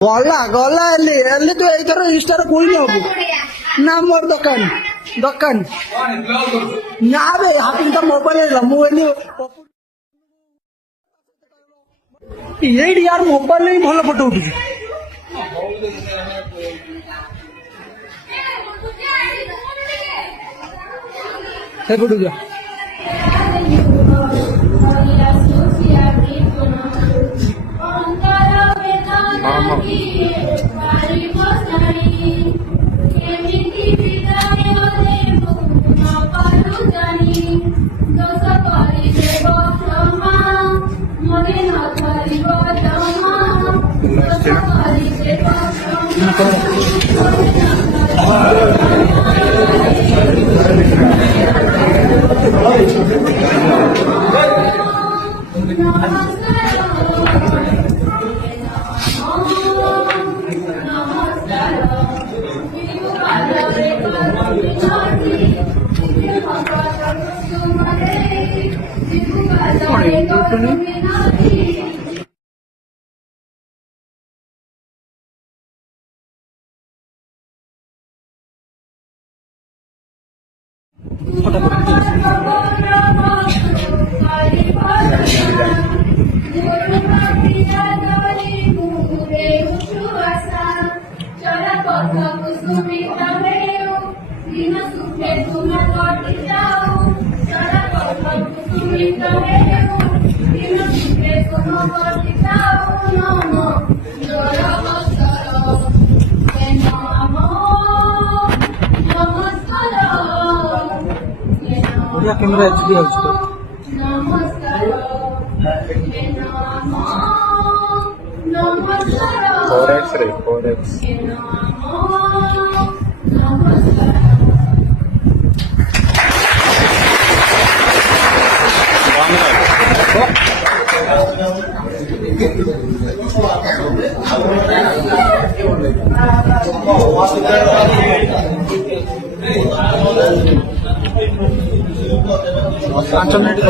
ଗଲା ଗଲା L L ତୁ ଏଇଥର ଇନଷ୍ଟାରେ କୁଇନି ହବୁ ନା ମୋର ଦୋକାନ ଦୋକାନ ନା ବେ ହାପି ତ ମୋବାଇଲ ହେଲା ମୁଁ ଏଲି ଏଇଠି यार ମୋବାଇଲ ହିଁ ଭଲ ଫଟୋ ଉଠୁଛି ସେପଟୁ ଯା कैमरा एचडी है उसको फोरेक्स रे फोरेक्स पाँच मिनट